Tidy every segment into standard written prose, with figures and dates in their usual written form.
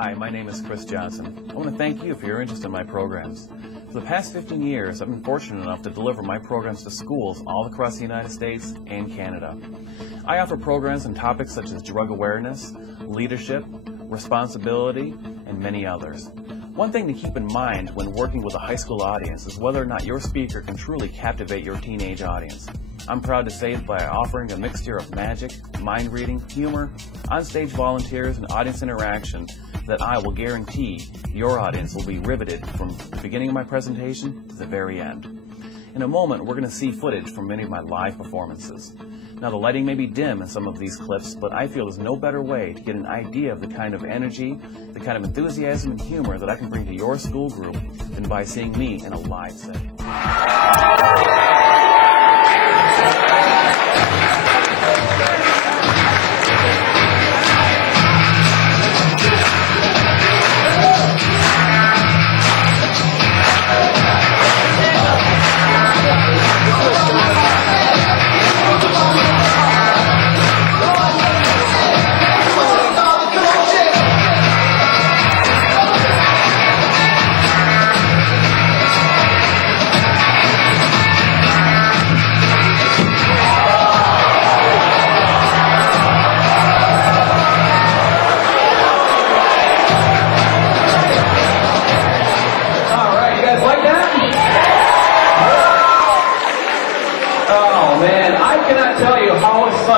Hi, my name is Chris Johnson. I want to thank you for your interest in my programs. For the past 15 years, I've been fortunate enough to deliver my programs to schools all across the United States and Canada. I offer programs on topics such as drug awareness, leadership, responsibility, and many others. One thing to keep in mind when working with a high school audience is whether or not your speaker can truly captivate your teenage audience. I'm proud to say that by offering a mixture of magic, mind reading, humor, onstage volunteers, and audience interaction, that I will guarantee your audience will be riveted from the beginning of my presentation to the very end. In a moment, we're going to see footage from many of my live performances. Now, the lighting may be dim in some of these clips, but I feel there's no better way to get an idea of the kind of energy, the kind of enthusiasm and humor that I can bring to your school group than by seeing me in a live setting.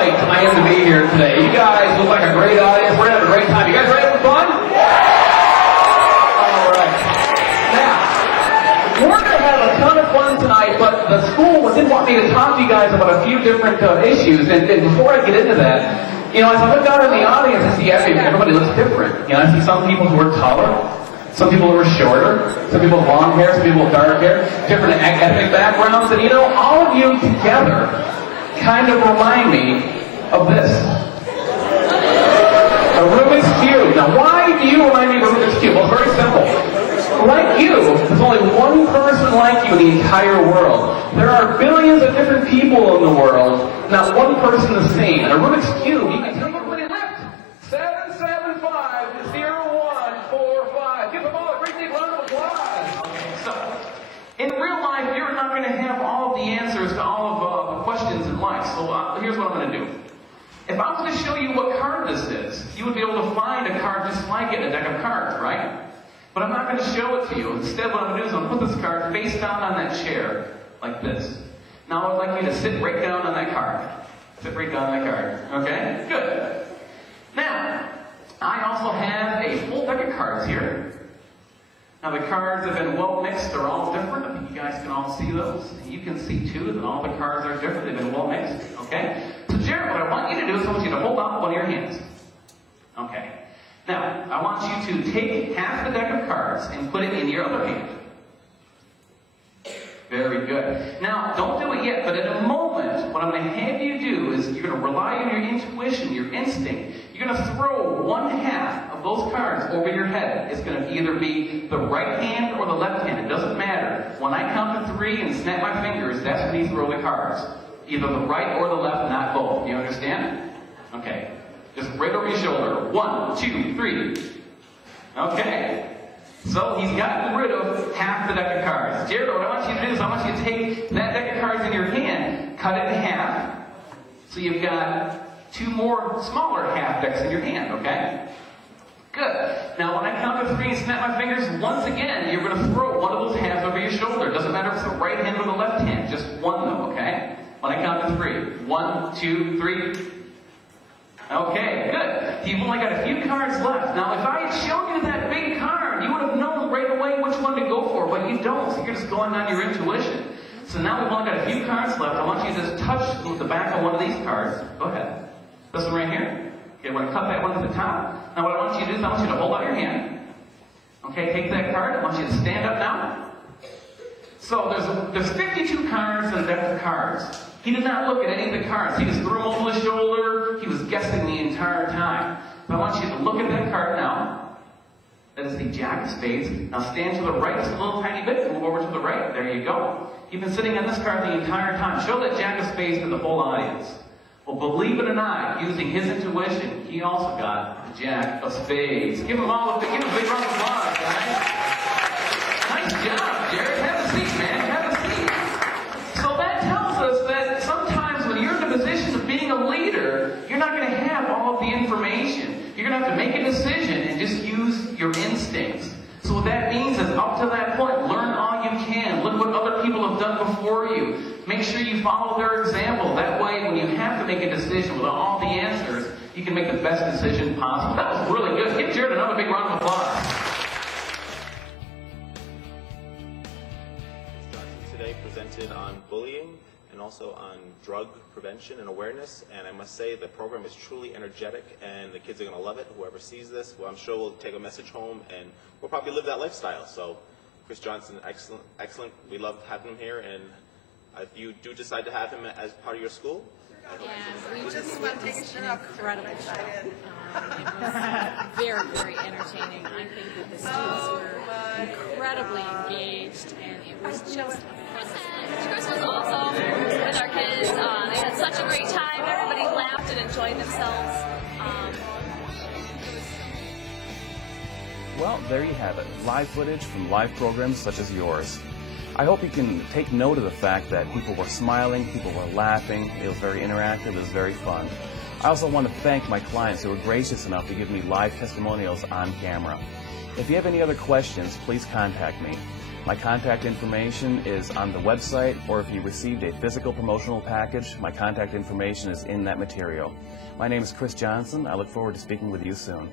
I am to be here today. You guys look like a great audience. We're going to have a great time. You guys ready for fun? All right. Now, we're going to have a ton of fun tonight, but the school did want me to talk to you guys about a few different issues. And before I get into that, you know, as I look out in the audience, I see everybody looks different. You know, I see some people who are taller, some people who are shorter, some people with long hair, some people with dark hair, different ethnic backgrounds. And you know, all of you together kind of remind me of this. A Rubik's Cube. Now, why do you remind me of a Rubik's Cube? Well, it's very simple. Like you, there's only one person like you in the entire world. There are billions of different people in the world, not one person the same. And a Rubik's Cube, you can tell everybody left. 775-0145. Give them all a great big round of applause. Okay, so, in real life, you're not going to have all of the answers to all of the questions in life. So here's what I'm going to do. If I was going to show you what card this is, you would be able to find a card just like it in a deck of cards, right? But I'm not going to show it to you. Instead, what I'm going to do is I'm going to put this card face down on that chair, like this. Now, I would like you to sit right down on that card. Sit right down on that card. Okay? Good. Now, I also have a full deck of cards here. Now, the cards have been well mixed. They're all different. I think you guys can all see those. You can see, too, that all the cards are different. They've been well mixed. Okay? So, Jared, what I want you to do is I want you to hold out one of your hands. Okay. Now, I want you to take half the deck of cards and put it in your other hand. Very good. Now, don't do it yet, but in a moment, what I'm going to have you do is you're going to rely on your intuition, your instinct. You're going to throw one half of those cards over your head. It's going to either be the right hand or the left hand. It doesn't matter. When I count to 3 and snap my fingers, that's when you throw the cards. Either the right or the left, not both. Do you understand? Okay. Just right over your shoulder. 1, 2, 3. Okay. So he's gotten rid of half the deck of cards. Jared, what I want you to do is I want you to take that deck of cards in your hand, cut it in half, so you've got 2 more smaller half decks in your hand, okay? Good. Now when I count to 3 and snap my fingers, once again, you're going to throw one of those halves over your shoulder. It doesn't matter if it's the right hand or the left hand, just one though, okay? When I count to 3. 1, 2, 3. Okay, good. You've only got a few cards left. Now, if I had shown you that big card, you would have known right away which one to go for, but you don't, so you're just going on your intuition. So now we've only got a few cards left. I want you to just touch the back of one of these cards. Go ahead. This one right here. Okay, I want to cut that one to the top. Now, what I want you to do is I want you to hold out your hand. Okay, take that card. I want you to stand up now. So there's 52 cards in the deck of cards. He did not look at any of the cards. He just threw them over the shoulder. He was guessing the entire time. But I want you to look at that card now. That is the Jack of Spades. Now stand to the right just a little tiny bit and move over to the right. There you go. You've been sitting on this card the entire time. Show that Jack of Spades to the whole audience. Well, believe it or not, using his intuition, he also got Jack of spades. Give them all a big round of applause, guys. Nice job, Jared. Have a seat, man. Have a seat. So that tells us that sometimes when you're in the position of being a leader, you're not going to have all of the information. You're going to have to make a decision and just use your instincts. So what that means is up to that point, learn all you can. Look what other people have done before you. Make sure you follow their example. That way, when you have to make a decision without all the answers, you can make the best decision possible. That was really good. Give Jared another big round of applause. Today presented on bullying and also on drug prevention and awareness, and I must say the program is truly energetic and the kids are going to love it. Whoever sees this, well, I'm sure will take a message home and will probably live that lifestyle. So Cris Johnson, excellent. We love having him here, and if you do decide to have him as part of your school, we just witnessed an incredible show. It was very, very entertaining. I think that the students were incredibly engaged, and it was just Cris was awesome with our kids. They had such a great time. Everybody laughed and enjoyed themselves. Well, there you have it. Live footage from live programs such as yours. I hope you can take note of the fact that people were smiling, people were laughing, it was very interactive, it was very fun. I also want to thank my clients who were gracious enough to give me live testimonials on camera. If you have any other questions, please contact me. My contact information is on the website, or if you received a physical promotional package, my contact information is in that material. My name is Cris Johnson. I look forward to speaking with you soon.